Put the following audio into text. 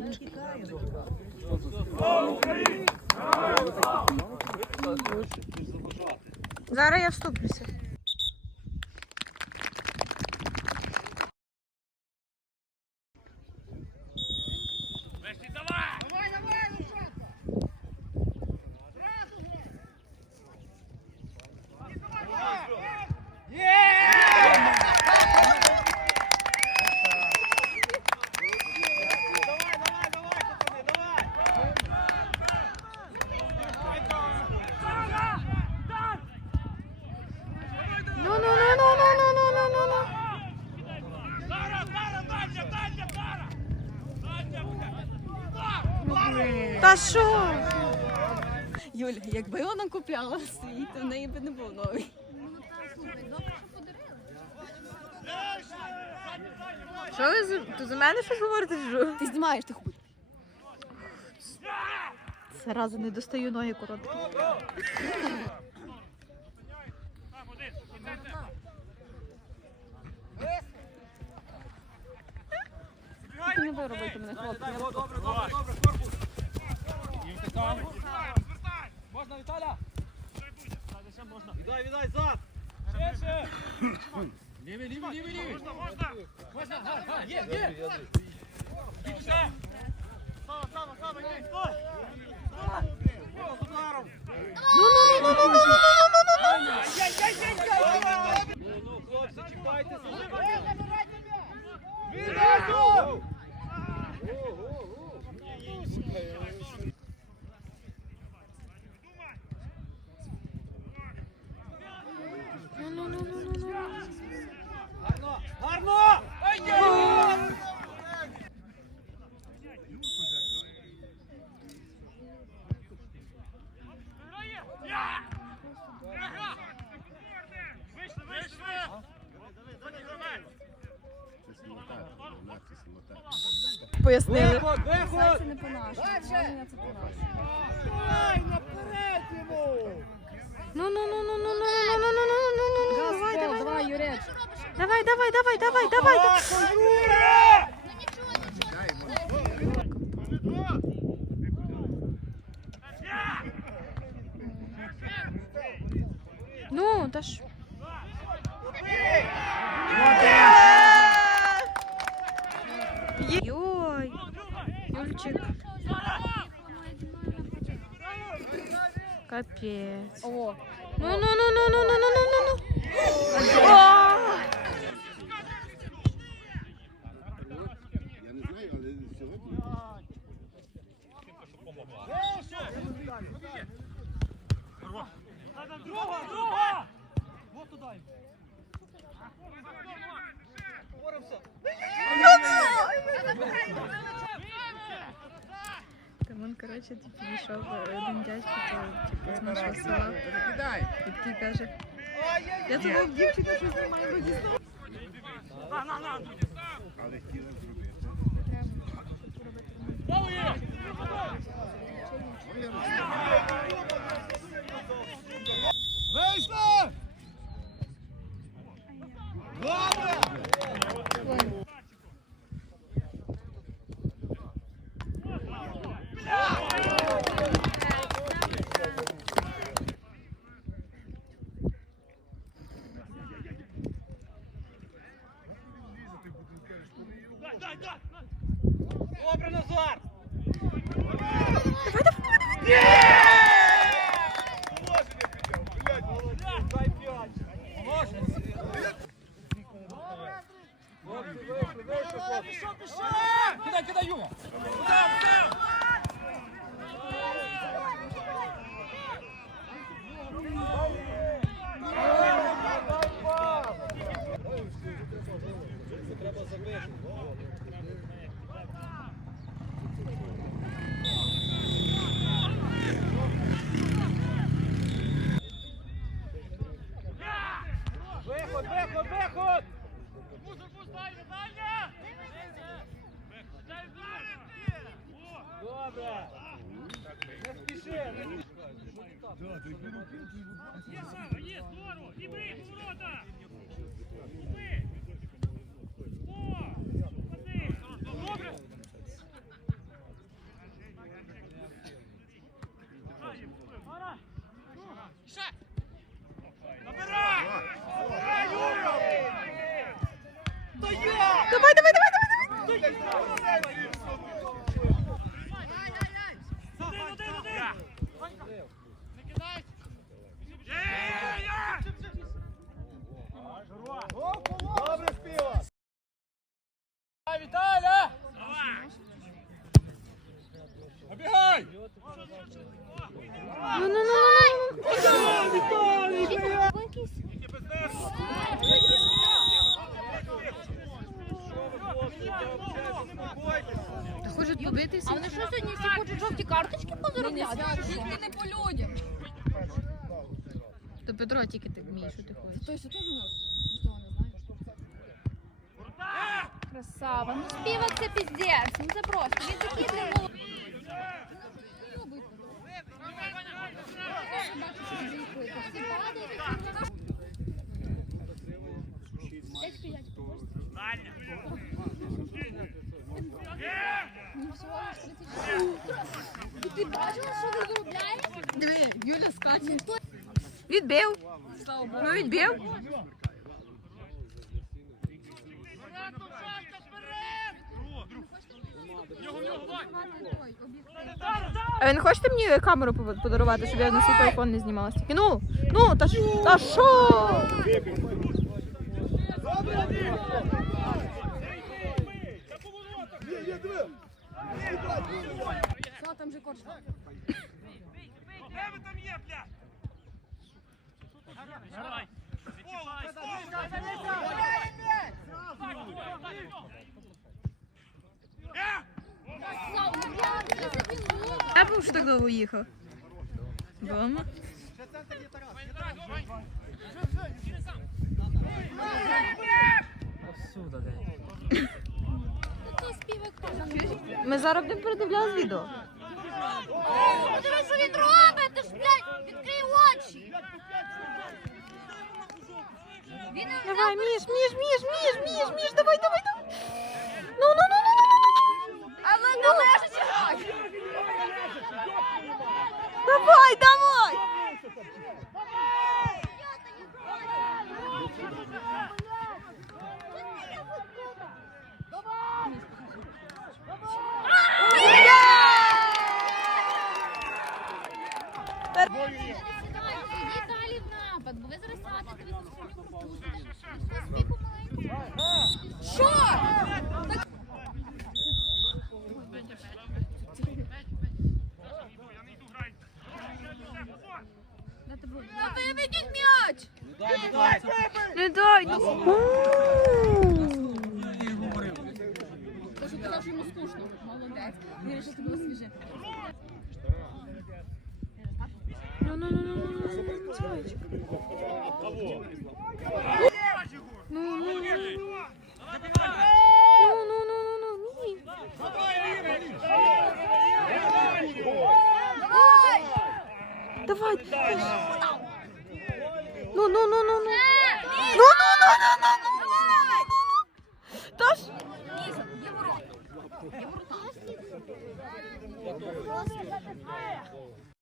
хлопчик. Зараз я вступлюся. Та що? Юль, якби вона купляла свій, то в неї би не було новий. Що ви за, то за мене щось говорите? чи Що? Ти знімаєш, ти хуй. Зараза, не достаю ноги короткі. Ти не виробити мене, хлопці. Я Можна, Віталя? Віддай, віддай, зад! Ширше! Лівий, лівий, лівий, лівий! Можна, можна! Можна, га, га, є, є! Більше! Сава, сава, сава, йди, стой! З ударом! Ну, ну, ну, ну, ну, ну, ну, ну, ну, ну. Ну, ну, хлопці, чекайте, Відразу! Пояснили. Це не по-нашому. Це. Давай, наперед йому! Ну, ну, ну, ну, ну, ну, ну, ну, ну, ну, ну, ну, ну, давай, давай, Давай, Юрець. давай, давай, давай, давай, давай. Юра! Ну, та ж. Є- Юльчик. Капець. О, Ну, ну, ну, ну, ну, ну, ну, ну, ну, ну. О! Я не знаю, але сьогодні. Друга, друга! Вот туда. Боремося. Там он, коротше, підійшов один дядько, то, типу, з нашого села, І такий каже, я тебе в дівчинку що знімаю, маю дістати. Але хотіла зробити. Вийшли! Добре, Назар! Давай, давай, давай! Є! Кидай, кидай, Юма! Куда, куда? Обігай! Ну, ну, ну, ну. Хочуть побитися. А вони що сьогодні всі хочуть жовті карточки позаробляти? Тільки не по людям. То Петро тільки ти вмієш, що ти хочеш. Що теж нічого не знаєш. Красава. Ну співак це піздець. Ну це просто. Він такий не був. Юля скаче. Відбив. Ну, відбив. А ви не хочете мені камеру пов- подарувати, щоб я на свій телефон не знімала стільки? Ну, ну, та ж, та що? Є, є, Диви! Що там же корчно? Я був що так довго їхав. Дома. Ми зараз будемо передивлятися відео. Подивись, що він робить, ти ж, блядь, відкрий очі. Він Давай, Міш, Міш, Міш, Міш, Міш, Міш, давай, давай, давай. Ну, ну, ну, ну, ну, ну. Але не лежить грай. Давай, давай. Ідіть далі в напад, бо ви зараз сядете, ви тут сьогодні пропустите. Хто спів помаленьку? Що? Так Та виведіть м'яч! Ну. Та що казав, що йому скучно. Молодець. Він що. Ну, ну, ну, ну, ну, ну, ну, зайчик. Ну, ну, ну, ну. Ну, ну, ну, ну, ну, ні. Давай. Ну, ну, ну, ну, ну. Ну,